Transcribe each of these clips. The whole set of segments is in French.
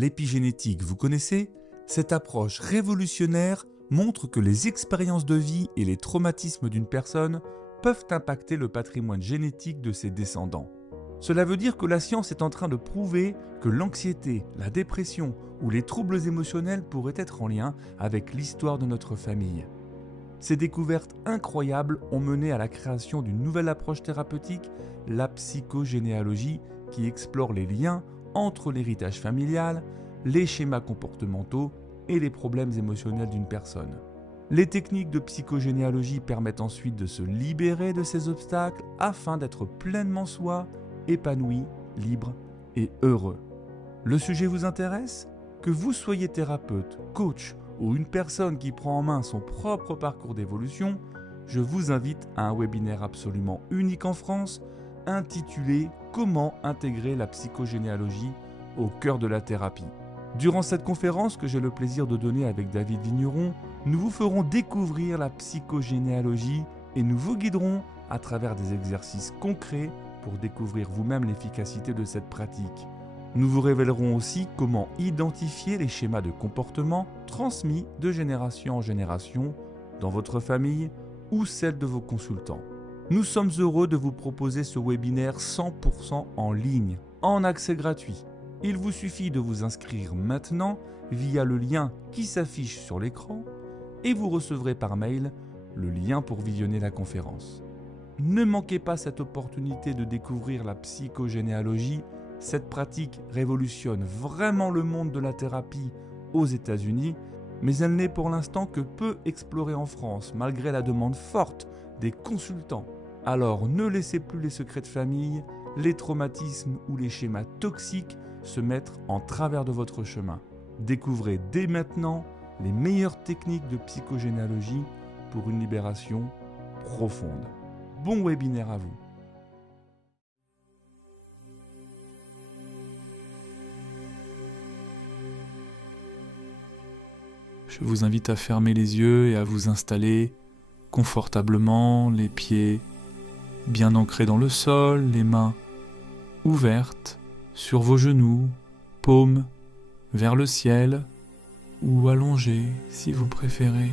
L'épigénétique, vous connaissez? Cette approche révolutionnaire montre que les expériences de vie et les traumatismes d'une personne peuvent impacter le patrimoine génétique de ses descendants. Cela veut dire que la science est en train de prouver que l'anxiété, la dépression ou les troubles émotionnels pourraient être en lien avec l'histoire de notre famille. Ces découvertes incroyables ont mené à la création d'une nouvelle approche thérapeutique, la psychogénéalogie, qui explore les liens entre l'héritage familial, les schémas comportementaux et les problèmes émotionnels d'une personne. Les techniques de psychogénéalogie permettent ensuite de se libérer de ces obstacles afin d'être pleinement soi, épanoui, libre et heureux. Le sujet vous intéresse? Que vous soyez thérapeute, coach ou une personne qui prend en main son propre parcours d'évolution, je vous invite à un webinaire absolument unique en France intitulé « Comment intégrer la psychogénéalogie au cœur de la thérapie ». Durant cette conférence que j'ai le plaisir de donner avec David Vigneron, nous vous ferons découvrir la psychogénéalogie et nous vous guiderons à travers des exercices concrets pour découvrir vous-même l'efficacité de cette pratique. Nous vous révélerons aussi comment identifier les schémas de comportement transmis de génération en génération dans votre famille ou celle de vos consultants. Nous sommes heureux de vous proposer ce webinaire 100% en ligne, en accès gratuit. Il vous suffit de vous inscrire maintenant via le lien qui s'affiche sur l'écran et vous recevrez par mail le lien pour visionner la conférence. Ne manquez pas cette opportunité de découvrir la psychogénéalogie. Cette pratique révolutionne vraiment le monde de la thérapie aux États-Unis, mais elle n'est pour l'instant que peu explorée en France, malgré la demande forte des consultants. Alors ne laissez plus les secrets de famille, les traumatismes ou les schémas toxiques se mettre en travers de votre chemin. Découvrez dès maintenant les meilleures techniques de psychogénéalogie pour une libération profonde. Bon webinaire à vous. Je vous invite à fermer les yeux et à vous installer confortablement, les pieds bien ancrés dans le sol, les mains ouvertes sur vos genoux, paumes vers le ciel ou allongées si vous préférez.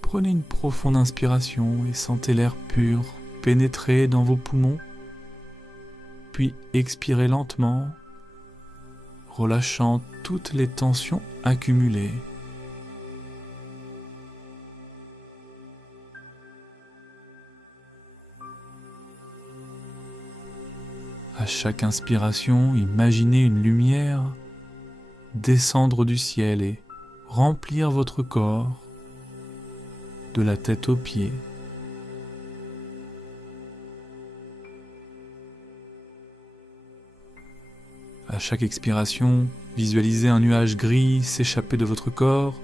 Prenez une profonde inspiration et sentez l'air pur pénétrer dans vos poumons, puis expirez lentement, relâchant toutes les tensions accumulées. À chaque inspiration, imaginez une lumière descendre du ciel et remplir votre corps, de la tête aux pieds. À chaque expiration, visualisez un nuage gris s'échapper de votre corps,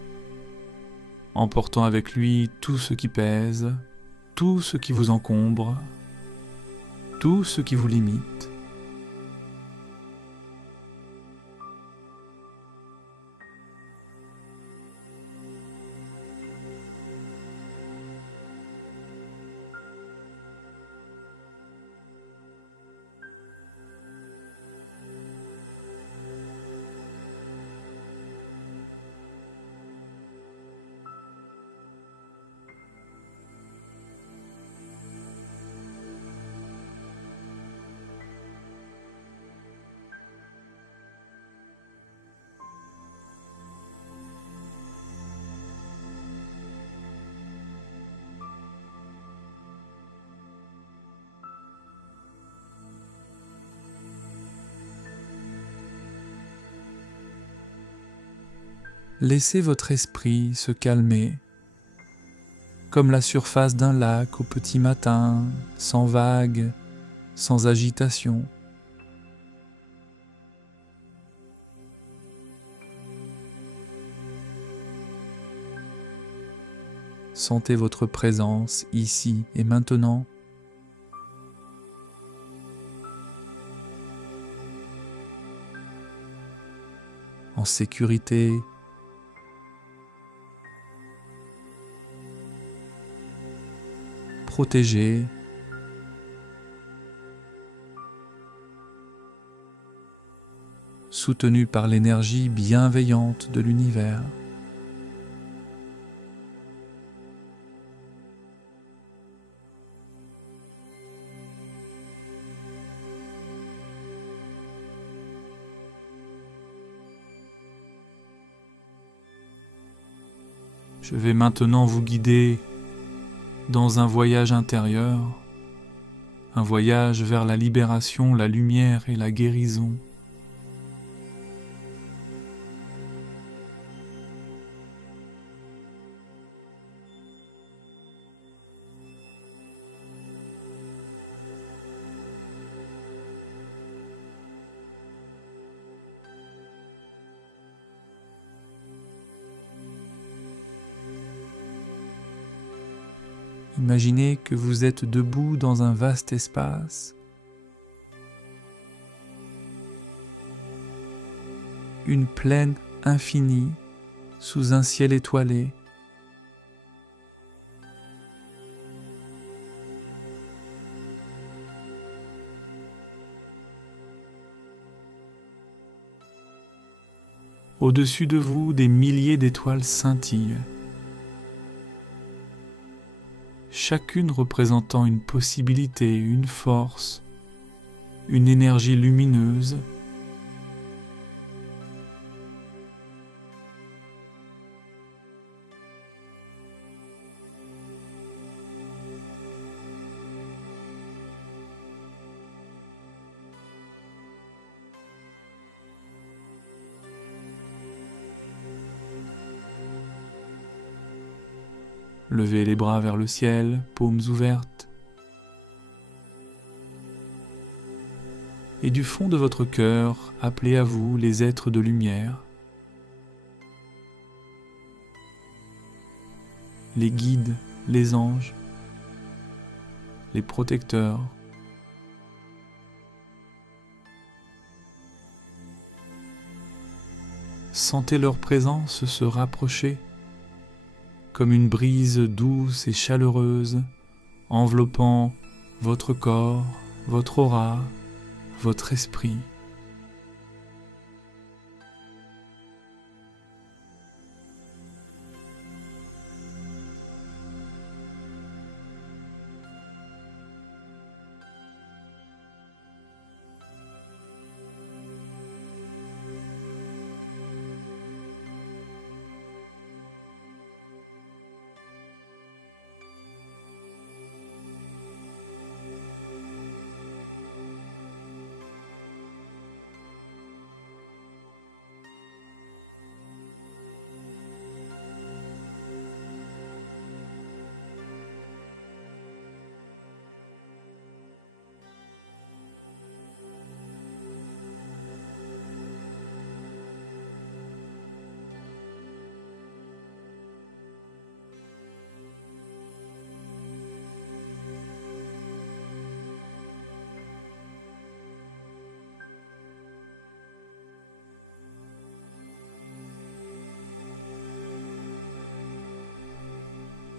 emportant avec lui tout ce qui pèse, tout ce qui vous encombre, tout ce qui vous limite. Laissez votre esprit se calmer, comme la surface d'un lac au petit matin, sans vagues, sans agitation. Sentez votre présence ici et maintenant. en sécurité, protégé, soutenu par l'énergie bienveillante de l'univers. Je vais maintenant vous guider dans un voyage intérieur, un voyage vers la libération, la lumière et la guérison. Imaginez que vous êtes debout dans un vaste espace, une plaine infinie sous un ciel étoilé. Au-dessus de vous, des milliers d'étoiles scintillent, chacune représentant une possibilité, une force, une énergie lumineuse. Levez les bras vers le ciel, paumes ouvertes. Et du fond de votre cœur, appelez à vous les êtres de lumière, les guides, les anges, les protecteurs. Sentez leur présence se rapprocher, comme une brise douce et chaleureuse, enveloppant votre corps, votre aura, votre esprit.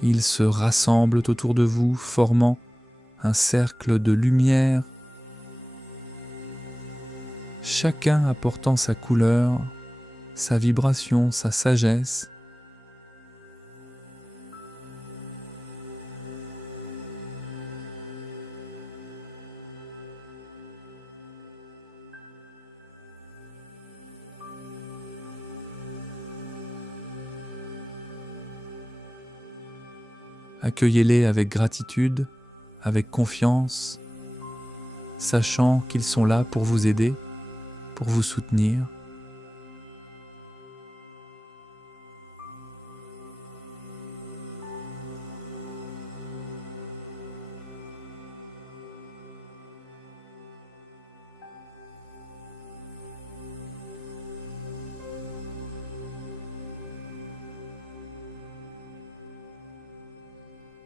Ils se rassemblent autour de vous, formant un cercle de lumière, chacun apportant sa couleur, sa vibration, sa sagesse. Accueillez-les avec gratitude, avec confiance, sachant qu'ils sont là pour vous aider, pour vous soutenir.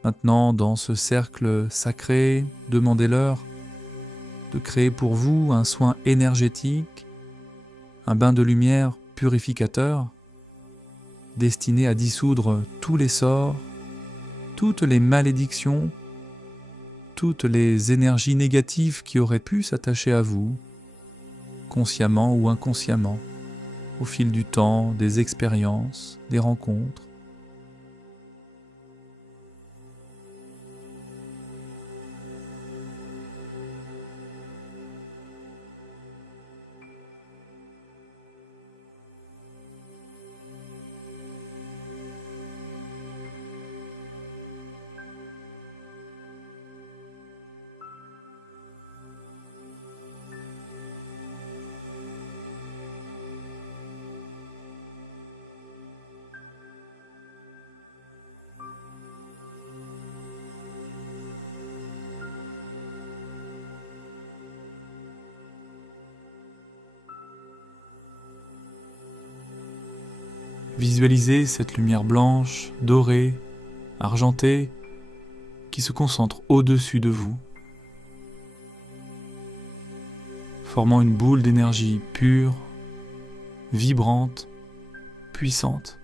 Maintenant, dans ce cercle sacré, demandez-leur de créer pour vous un soin énergétique, un bain de lumière purificateur, destiné à dissoudre tous les sorts, toutes les malédictions, toutes les énergies négatives qui auraient pu s'attacher à vous, consciemment ou inconsciemment, au fil du temps, des expériences, des rencontres. Visualisez cette lumière blanche, dorée, argentée, qui se concentre au-dessus de vous, formant une boule d'énergie pure, vibrante, puissante.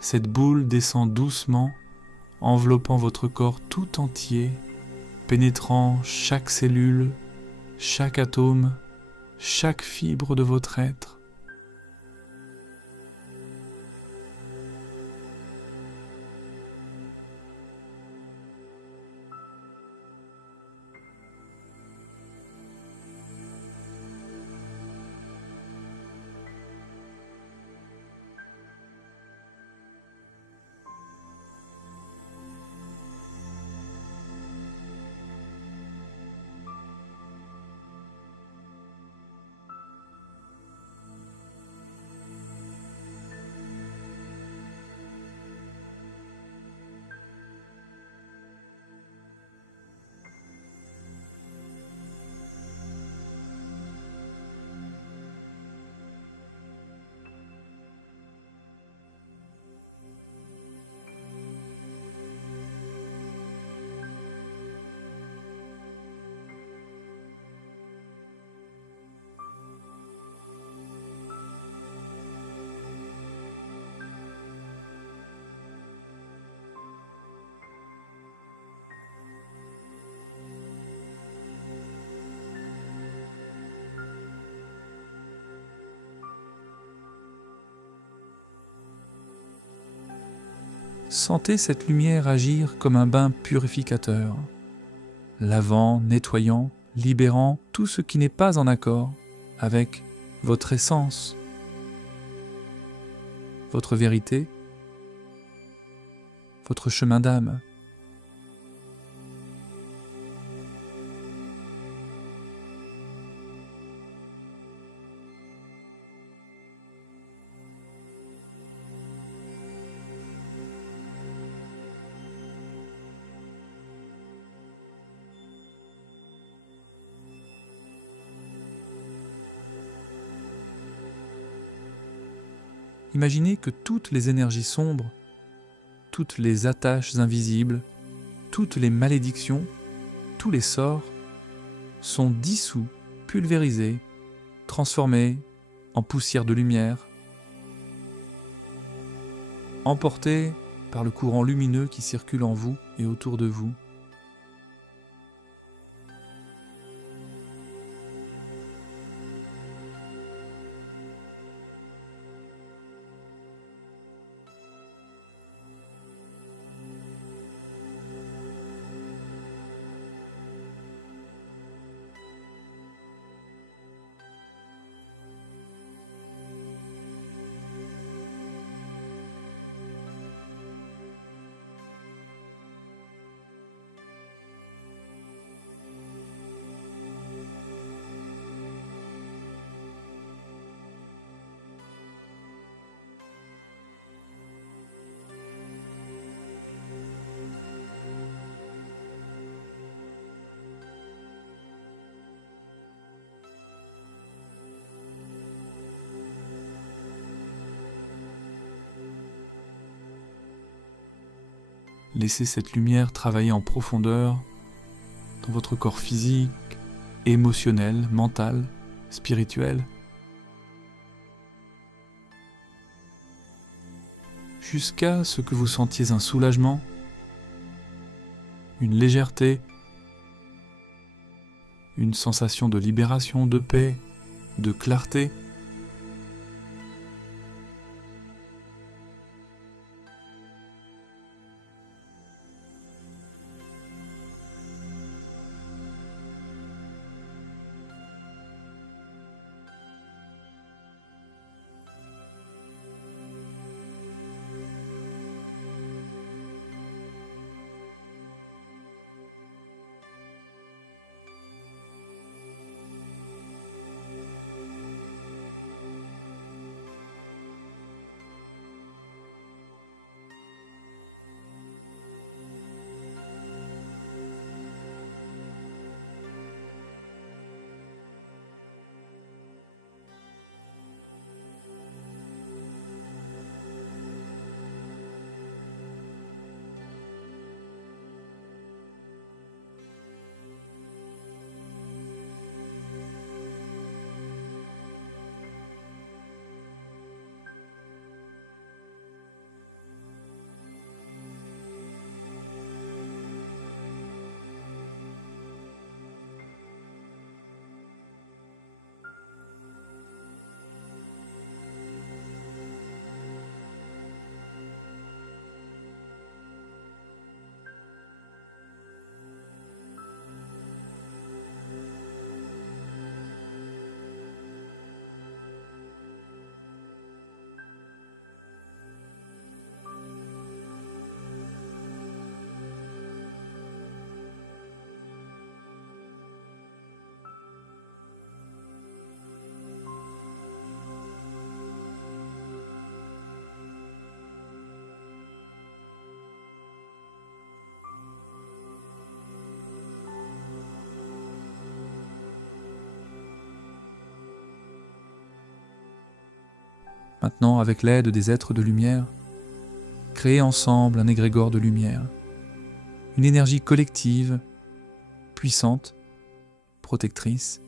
Cette boule descend doucement, enveloppant votre corps tout entier, pénétrant chaque cellule, chaque atome, chaque fibre de votre être. Sentez cette lumière agir comme un bain purificateur, lavant, nettoyant, libérant tout ce qui n'est pas en accord avec votre essence, votre vérité, votre chemin d'âme. Imaginez que toutes les énergies sombres, toutes les attaches invisibles, toutes les malédictions, tous les sorts sont dissous, pulvérisés, transformés en poussière de lumière, emportés par le courant lumineux qui circule en vous et autour de vous. Laissez cette lumière travailler en profondeur dans votre corps physique, émotionnel, mental, spirituel, jusqu'à ce que vous sentiez un soulagement, une légèreté, une sensation de libération, de paix, de clarté. Maintenant, avec l'aide des êtres de lumière, créez ensemble un égrégore de lumière, une énergie collective, puissante, protectrice,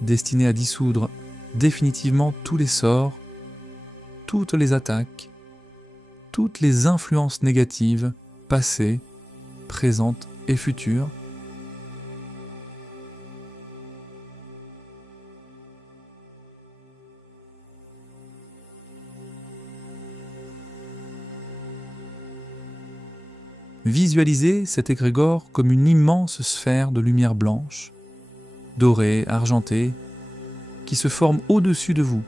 destinée à dissoudre définitivement tous les sorts, toutes les attaques, toutes les influences négatives, passées, présentes et futures. Visualisez cet égrégore comme une immense sphère de lumière blanche, dorée, argentée, qui se forme au-dessus de vous,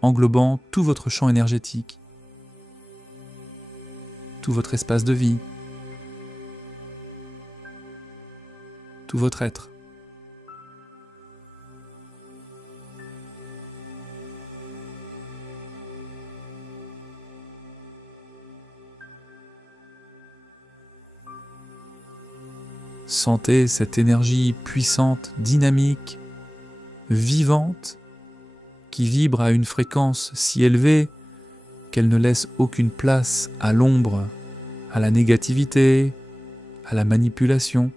englobant tout votre champ énergétique, tout votre espace de vie, tout votre être. Sentez cette énergie puissante, dynamique, vivante, qui vibre à une fréquence si élevée qu'elle ne laisse aucune place à l'ombre, à la négativité, à la manipulation.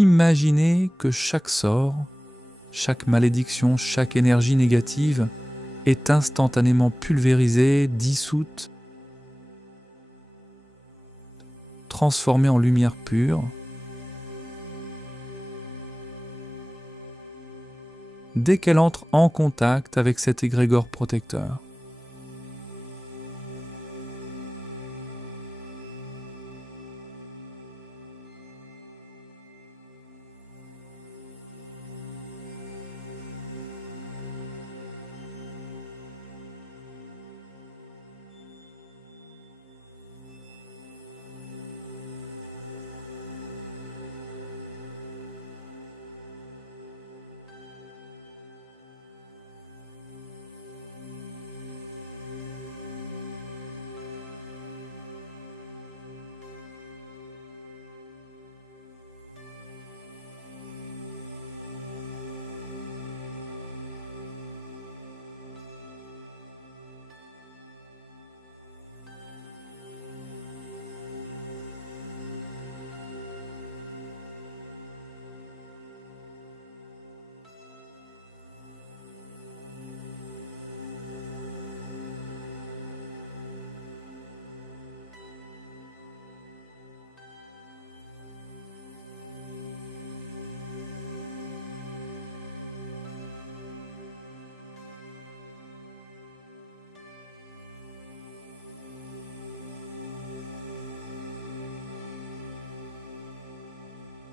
imaginez que chaque sort, chaque malédiction, chaque énergie négative est instantanément pulvérisée, dissoute, transformée en lumière pure, dès qu'elle entre en contact avec cet égrégore protecteur.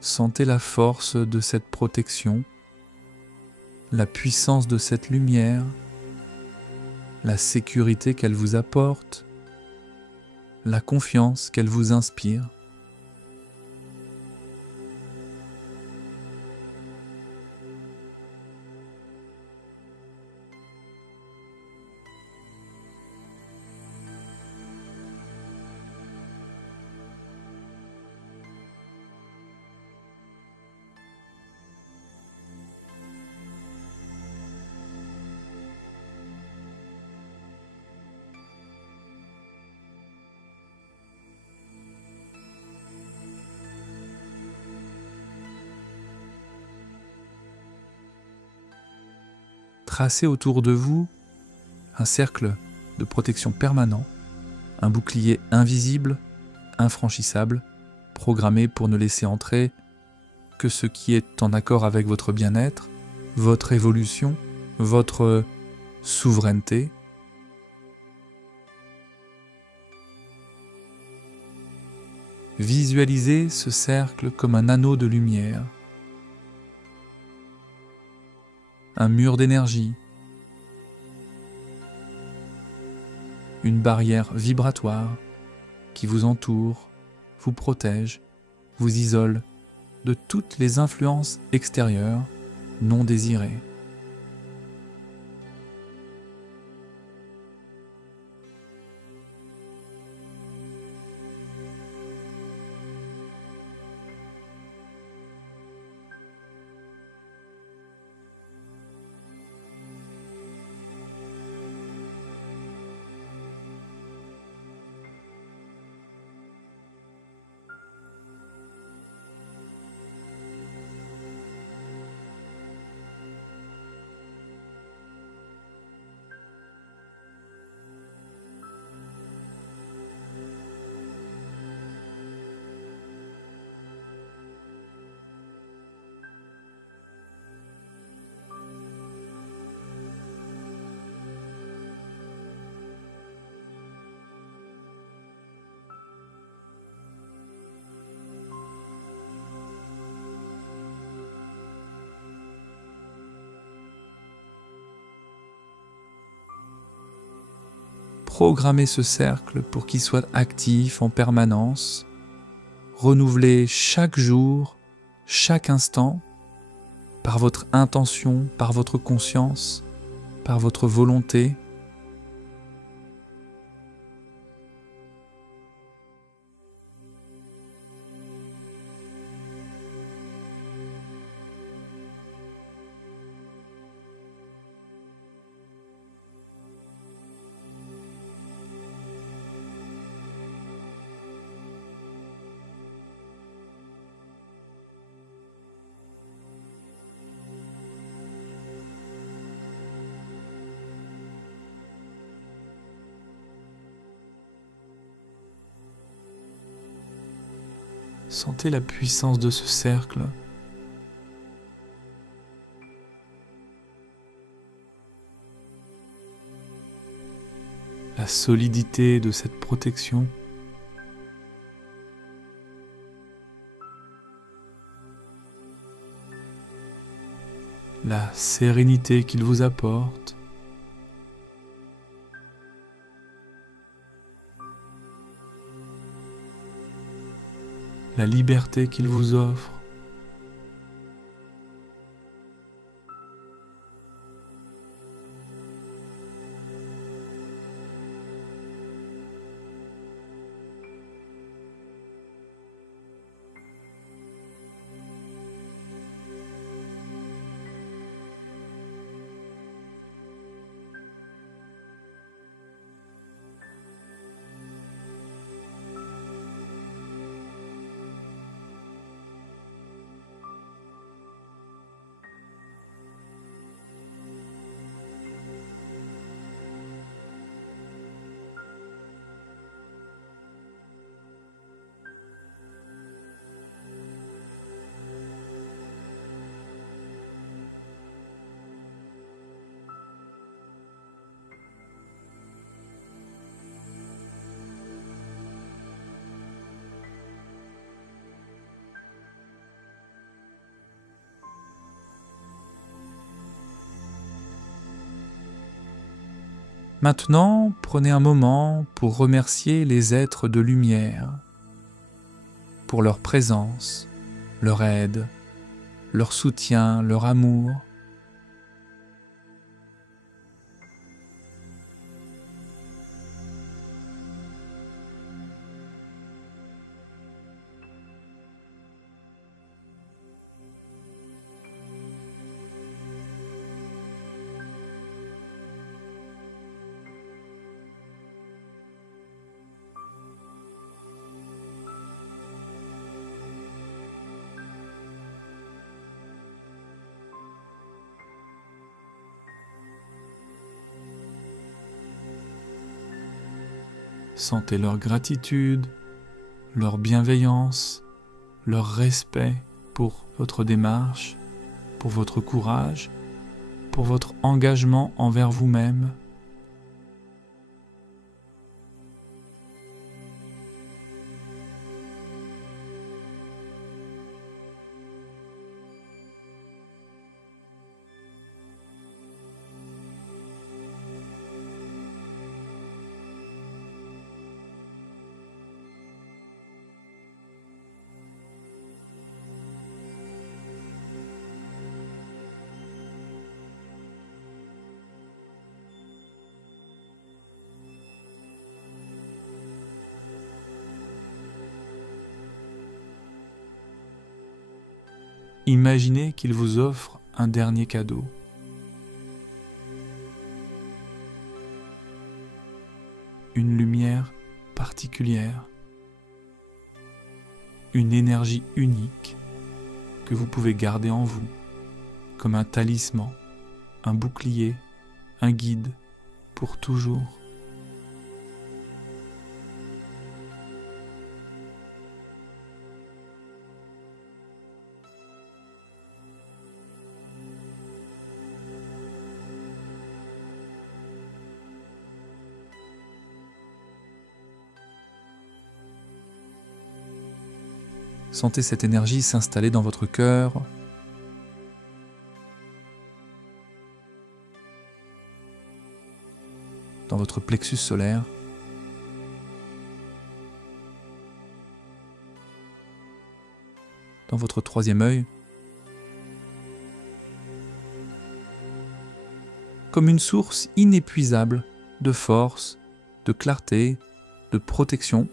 Sentez la force de cette protection, la puissance de cette lumière, la sécurité qu'elle vous apporte, la confiance qu'elle vous inspire. Tracez autour de vous un cercle de protection permanent, un bouclier invisible, infranchissable, programmé pour ne laisser entrer que ce qui est en accord avec votre bien-être, votre évolution, votre souveraineté. Visualisez ce cercle comme un anneau de lumière, un mur d'énergie, une barrière vibratoire qui vous entoure, vous protège, vous isole de toutes les influences extérieures non désirées. Programmez ce cercle pour qu'il soit actif en permanence, renouvelé chaque jour, chaque instant, par votre intention, par votre conscience, par votre volonté. Sentez la puissance de ce cercle. La solidité de cette protection. La sérénité qu'il vous apporte. La liberté qu'il vous offre. Maintenant, prenez un moment pour remercier les êtres de lumière, pour leur présence, leur aide, leur soutien, leur amour. Sentez leur gratitude, leur bienveillance, leur respect pour votre démarche, pour votre courage, pour votre engagement envers vous-même. Imaginez qu'il vous offre un dernier cadeau. Une lumière particulière, une énergie unique que vous pouvez garder en vous, comme un talisman, un bouclier, un guide pour toujours. Sentez cette énergie s'installer dans votre cœur, dans votre plexus solaire, dans votre troisième œil, comme une source inépuisable de force, de clarté, de protection.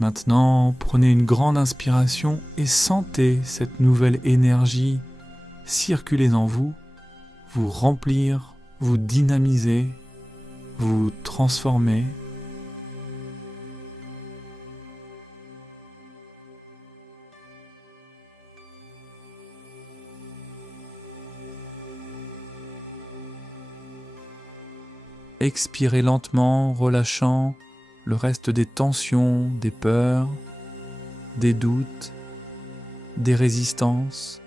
Maintenant, prenez une grande inspiration et sentez cette nouvelle énergie circuler en vous, vous remplir, vous dynamiser, vous transformer. Expirez lentement, relâchant le reste des tensions, des peurs, des doutes, des résistances.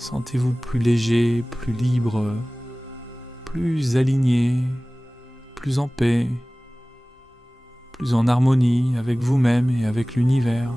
Sentez-vous plus léger, plus libre, plus aligné, plus en paix, plus en harmonie avec vous-même et avec l'univers.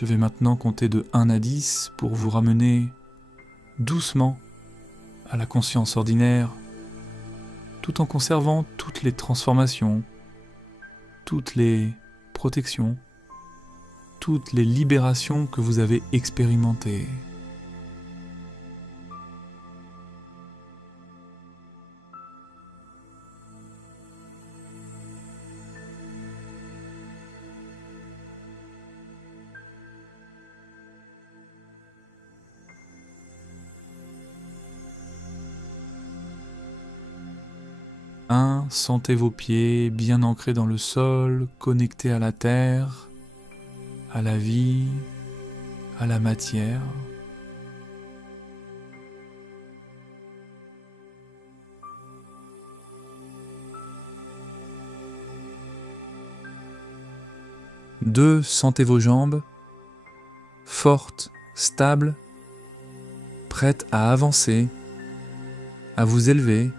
Je vais maintenant compter de 1 à 10 pour vous ramener doucement à la conscience ordinaire, tout en conservant toutes les transformations, toutes les protections, toutes les libérations que vous avez expérimentées. Sentez vos pieds bien ancrés dans le sol, connectés à la terre, à la vie, à la matière. Deux, sentez vos jambes, fortes, stables, prête à avancer, à vous élever,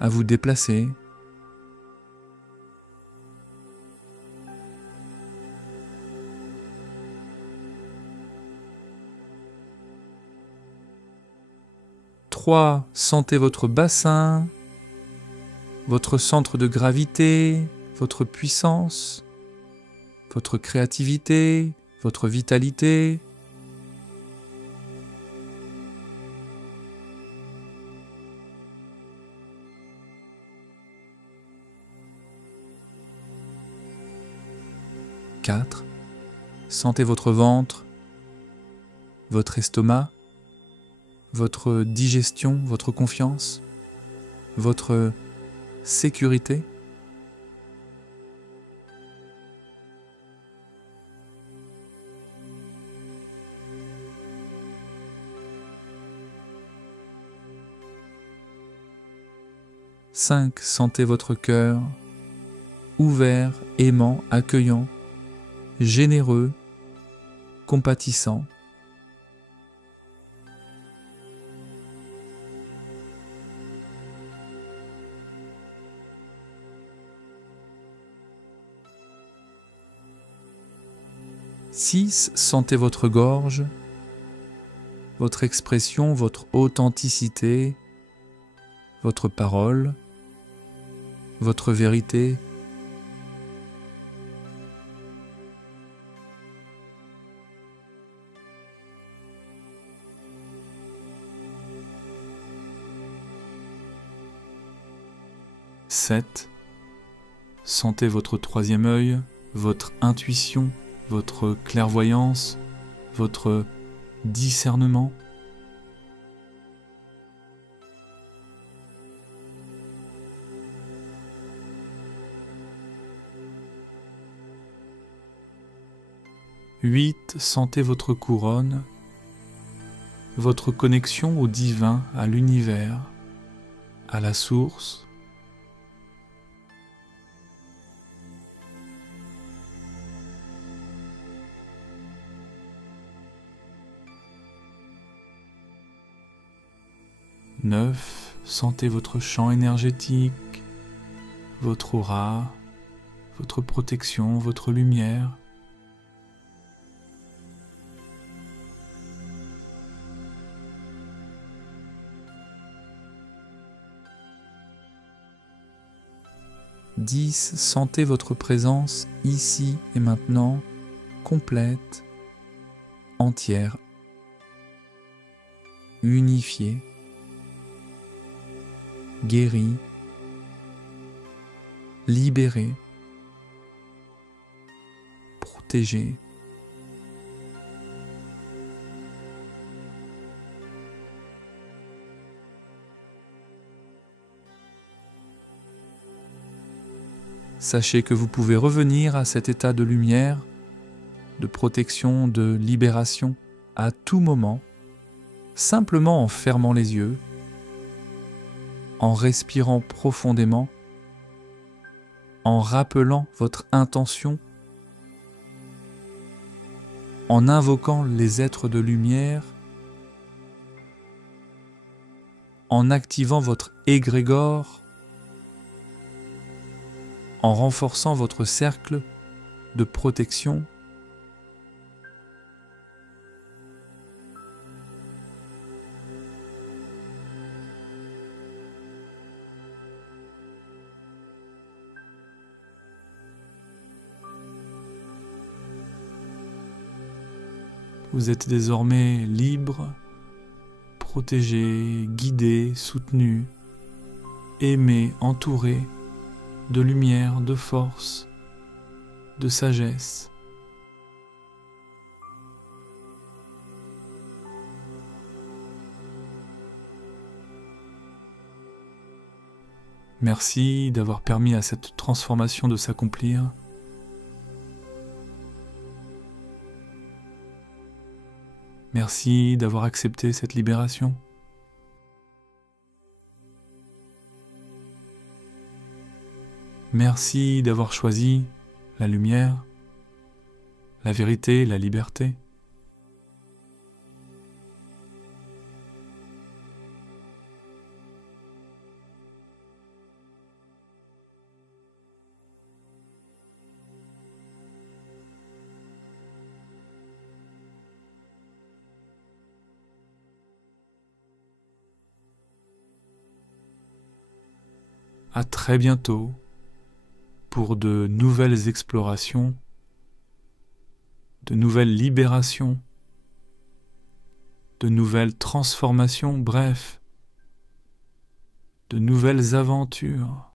à vous déplacer. Trois, sentez votre bassin, votre centre de gravité, votre puissance, votre créativité, votre vitalité. Quatre, sentez votre ventre, votre estomac, votre digestion, votre confiance, votre sécurité. Cinq, sentez votre cœur ouvert, aimant, accueillant, généreux, compatissant. Six, sentez votre gorge, votre expression, votre authenticité, votre parole, votre vérité. Sept, sentez votre troisième œil, votre intuition, votre clairvoyance, votre discernement. Huit, sentez votre couronne, votre connexion au divin, à l'univers, à la source. Neuf, sentez votre champ énergétique, votre aura, votre protection, votre lumière. Dix, sentez votre présence ici et maintenant, complète, entière, unifiée, guérie, libérée, protégée. Sachez que vous pouvez revenir à cet état de lumière, de protection, de libération à tout moment, simplement en fermant les yeux, en respirant profondément, en rappelant votre intention, en invoquant les êtres de lumière, en activant votre égrégore, en renforçant votre cercle de protection. Vous êtes désormais libre, protégé, guidé, soutenu, aimé, entouré de lumière, de force, de sagesse. Merci d'avoir permis à cette transformation de s'accomplir. Merci d'avoir accepté cette libération. Merci d'avoir choisi la lumière, la vérité, la liberté. À très bientôt pour de nouvelles explorations, de nouvelles libérations, de nouvelles transformations, bref, de nouvelles aventures.